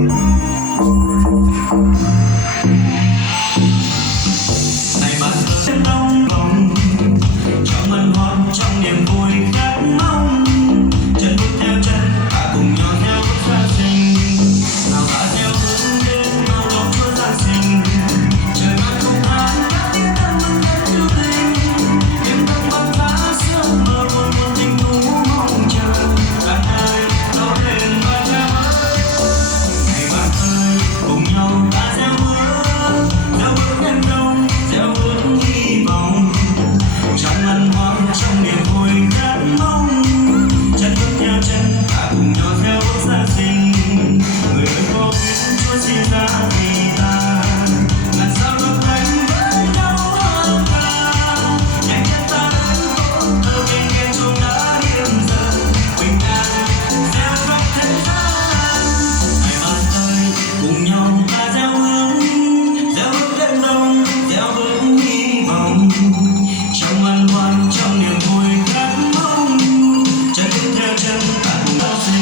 Này bạn ơi đông vòng trong mân hoan trong niềm vui khát mong, chân bước theo chân ta cùng nhau theo bước Giáng sinh, nào ta theo hướng đến nào đó Chúa Giáng sinh. Trời mai không tháng đã tiếng ta mừng đến yêu tình, đêm đông băng giá sương mờ buồn buồn tình thú mong chờ bạn ơi đổ lên và cha ơi. Này bạn ơi cùng nhau ta gieo bước nhân đông gieo bước hy vọng trong ân hoan trong niềm vui khát mong, chân bước theo chân ta cùng nhau theo bước Giáng sinh. Người ơi có biết Chúa sinh ra vì ta, làm sao được thành với nhau hơn ta, nhanh nhất ta đến tốt thơ bên kia chuông đã hiện giờ bình an gieo khắp thế gian. Này bạn ơi cùng nhau ta gieo bước đêm đông gieo bước hy vọng trong ân hoan trong niềm vui khát mong, chân bước theo chân ta cùng nhau sinh.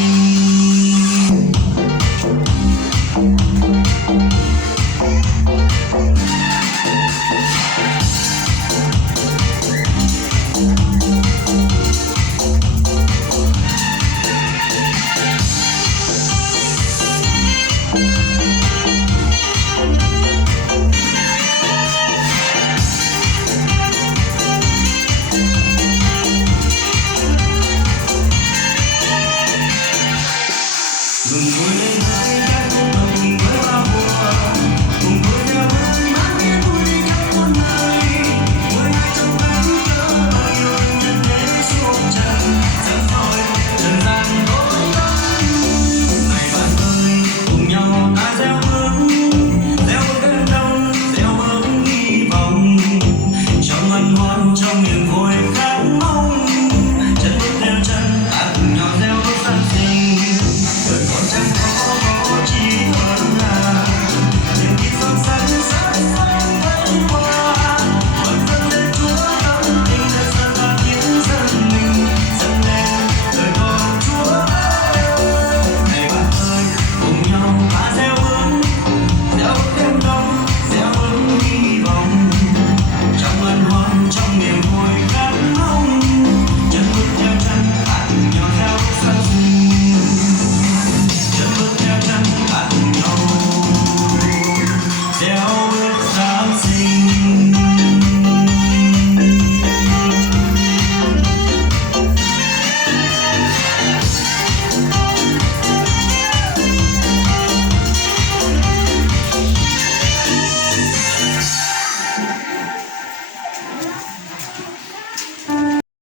Mừng vui